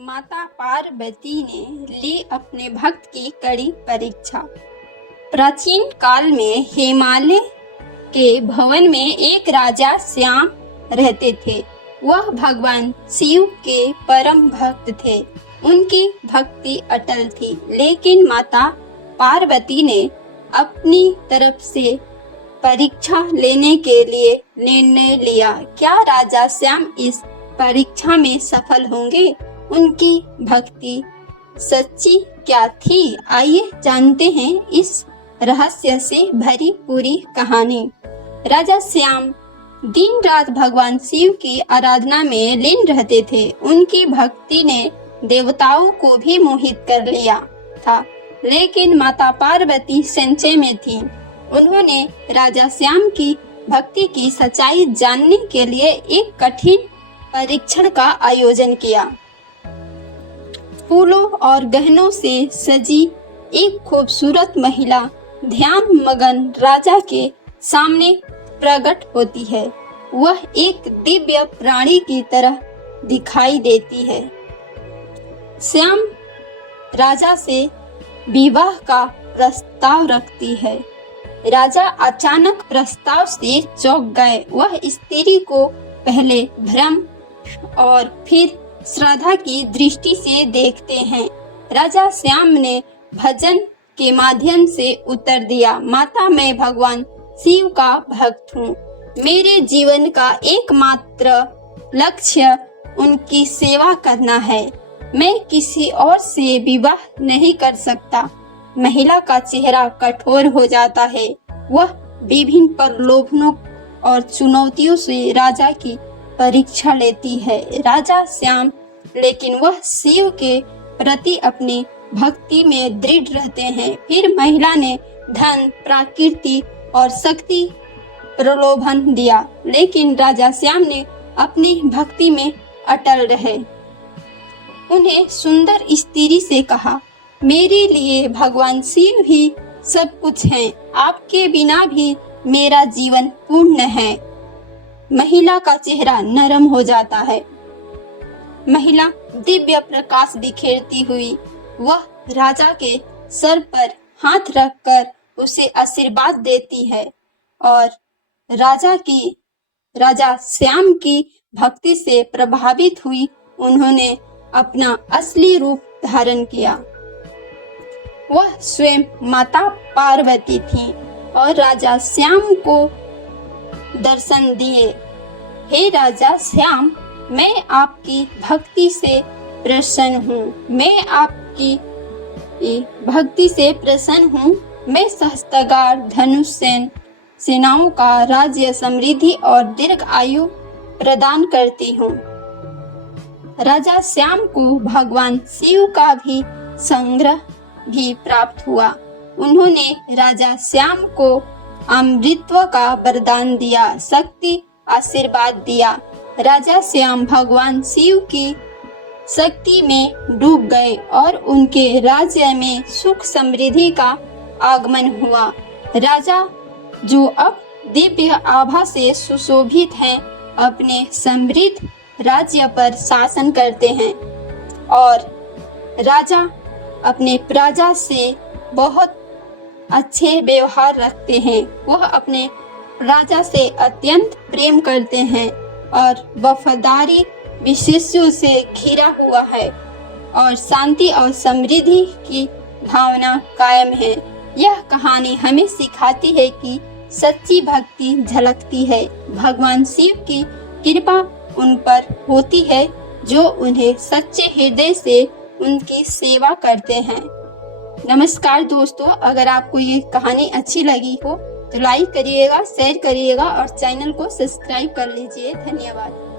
माता पार्वती ने ली अपने भक्त की कड़ी परीक्षा। प्राचीन काल में हिमालय के भवन में एक राजा श्याम रहते थे। वह भगवान शिव के परम भक्त थे। उनकी भक्ति अटल थी, लेकिन माता पार्वती ने अपनी तरफ से परीक्षा लेने के लिए निर्णय लिया। क्या राजा श्याम इस परीक्षा में सफल होंगे? उनकी भक्ति सच्ची क्या थी? आइए जानते हैं इस रहस्य से भरी पूरी कहानी। राजा श्याम दिन रात भगवान शिव की आराधना में लीन रहते थे। उनकी भक्ति ने देवताओं को भी मोहित कर लिया था, लेकिन माता पार्वती संशय में थी। उन्होंने राजा श्याम की भक्ति की सच्चाई जानने के लिए एक कठिन परीक्षण का आयोजन किया। फूलों और गहनों से सजी एक खूबसूरत महिला ध्यान मगन राजा के सामने प्रकट होती है। वह एक दिव्य प्राणी की तरह दिखाई देती है। श्याम राजा से विवाह का प्रस्ताव रखती है। राजा अचानक प्रस्ताव से चौंक गए। वह स्त्री को पहले भ्रम और फिर श्रद्धा की दृष्टि से देखते हैं। राजा श्याम ने भजन के माध्यम से उत्तर दिया, माता मैं भगवान शिव का भक्त हूँ। मेरे जीवन का एकमात्र लक्ष्य उनकी सेवा करना है। मैं किसी और से विवाह नहीं कर सकता। महिला का चेहरा कठोर हो जाता है। वह विभिन्न प्रलोभनों और चुनौतियों से राजा की परीक्षा लेती है। राजा श्याम लेकिन वह शिव के प्रति अपनी भक्ति में दृढ़ रहते हैं। फिर महिला ने धन, प्रकृति और शक्ति प्रलोभन दिया, लेकिन राजा श्याम ने अपनी भक्ति में अटल रहे। उन्हें सुंदर स्त्री से कहा, मेरे लिए भगवान शिव ही सब कुछ हैं। आपके बिना भी मेरा जीवन पूर्ण है। महिला का चेहरा नरम हो जाता है। महिला दिव्य प्रकाश बिखेरती हुई वह राजा के सर पर हाथ रखकर उसे आशीर्वाद देती है और राजा श्याम की भक्ति से प्रभावित हुई उन्होंने अपना असली रूप धारण किया। वह स्वयं माता पार्वती थी और राजा श्याम को दर्शन दिए। हे राजा श्याम, मैं आपकी भक्ति से प्रसन्न हूँ। मैं सहस्त्रगार धनुष सेनाओं का राज्य, समृद्धि और दीर्घ आयु प्रदान करती हूँ। राजा श्याम को भगवान शिव का भी संग्रह भी प्राप्त हुआ। उन्होंने राजा श्याम को अमृतत्व का वरदान दिया, शक्ति आशीर्वाद दिया। राजा श्याम भगवान शिव की शक्ति में डूब गए और उनके राज्य में सुख समृद्धि का आगमन हुआ। राजा जो अब दिव्य आभा से सुशोभित हैं, अपने समृद्ध राज्य पर शासन करते हैं और राजा अपने प्रजा से बहुत अच्छे व्यवहार रखते हैं। वह अपने राजा से अत्यंत प्रेम करते हैं और वफादारी विशेषों से घिरा हुआ है और शांति और समृद्धि की भावना कायम है। यह कहानी हमें सिखाती है कि सच्ची भक्ति झलकती है। भगवान शिव की कृपा उन पर होती है जो उन्हें सच्चे हृदय से उनकी सेवा करते हैं। नमस्कार दोस्तों, अगर आपको ये कहानी अच्छी लगी हो तो लाइक करिएगा, शेयर करिएगा और चैनल को सब्सक्राइब कर लीजिए। धन्यवाद।